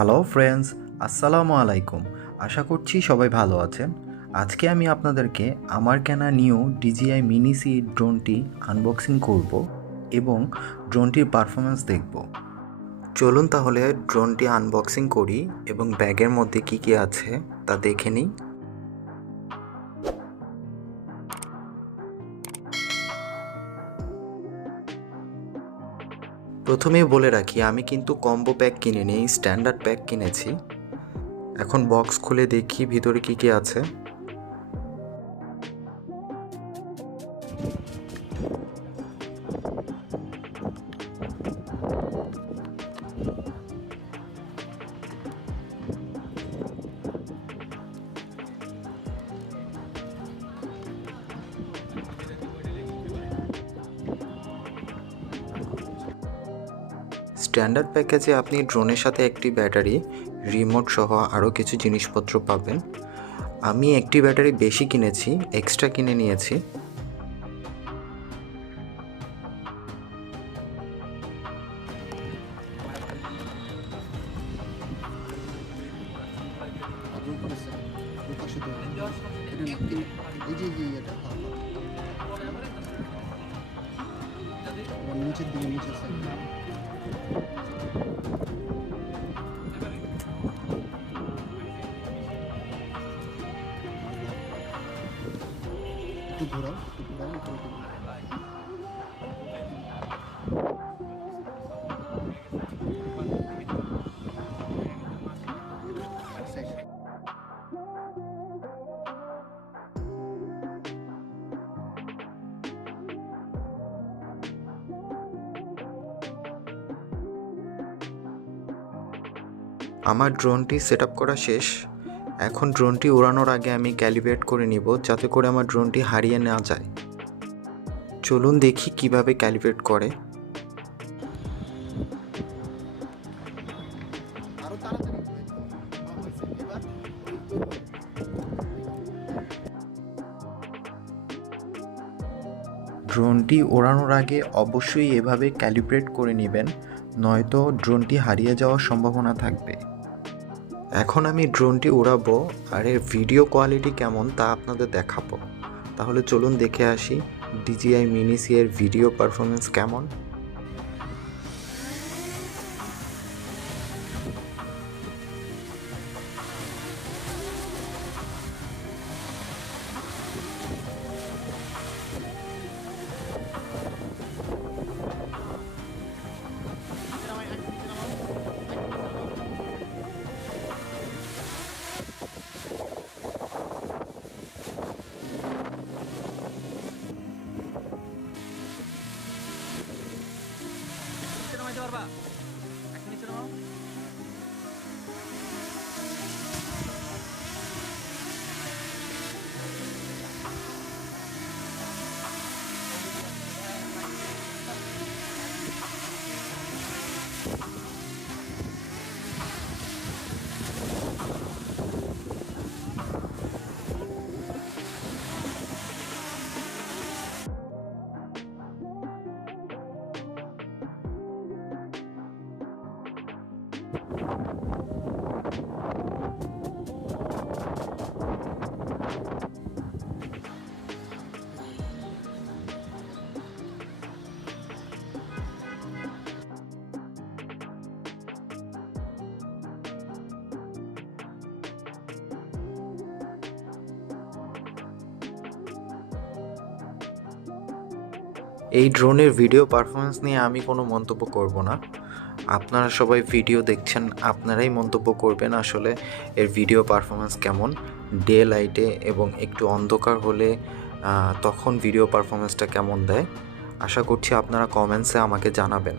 Hello friends, আসসালামু আলাইকুম। আশা করছি সবাই ভালো আছেন। আজকে আমি আপনাদেরকে আমার কেনা নিউ DJI মিনি সি ড্রোনটি আনবক্সিং করব এবং ড্রোনটির পারফরমেন্স দেখব। চলুন তাহলে ড্রোনটি আনবক্সিং করি এবং ব্যাগের মধ্যে কী কী আছে তা দেখে নিই। প্রথমেই বলে রাখি, আমি কিন্তু কম্বো প্যাক কিনিনি, স্ট্যান্ডার্ড প্যাক কিনেছি। এখন বক্স খুলে দেখি ভিতরে কী কী আছে। স্ট্যান্ডার্ড প্যাকেজে আপনি ড্রোনের সাথে একটি ব্যাটারি, রিমোট সহ আরও কিছু জিনিসপত্র পাবেন। আমি একটি ব্যাটারি বেশি কিনেছি, এক্সট্রা কিনে নিয়েছি। নিচের দিকে নিচের সাইডে একটু ঘোরাও আমার ড্রোনটি সেট আপ করা শেষ। এখন ড্রোনটি ওড়ানোর আগে আমি ক্যালিব্রেট করে নিব, যাতে করে আমার ড্রোনটি হারিয়ে না যায়। চলুন দেখি কিভাবে ক্যালিব্রেট করে। ড্রোনটি ওড়ানোর আগে অবশ্যই এভাবে ক্যালিব্রেট করে নেবেন, নয়তো ড্রোনটি হারিয়ে যাওয়ার সম্ভাবনা থাকবে। এখন আমি ড্রোনটি উড়াবো আর এর ভিডিও কোয়ালিটি কেমন তা আপনাদের দেখাবো। তাহলে চলুন দেখে আসি DJI মিনি সি এর ভিডিও পারফরমেন্স কেমন। এই ড্রোনের ভিডিও পারফরমেন্স নিয়ে আমি কোনো মন্তব্য করব না। আপনারা সবাই ভিডিও দেখছেন, আপনারাই মন্তব্য করবেন আসলে এর ভিডিও পারফরমেন্স কেমন। ডে লাইটে এবং একটু অন্ধকার হলে তখন ভিডিও পারফরমেন্সটা কেমন দেয়। আশা করছি আপনারা কমেন্টসে আমাকে জানাবেন।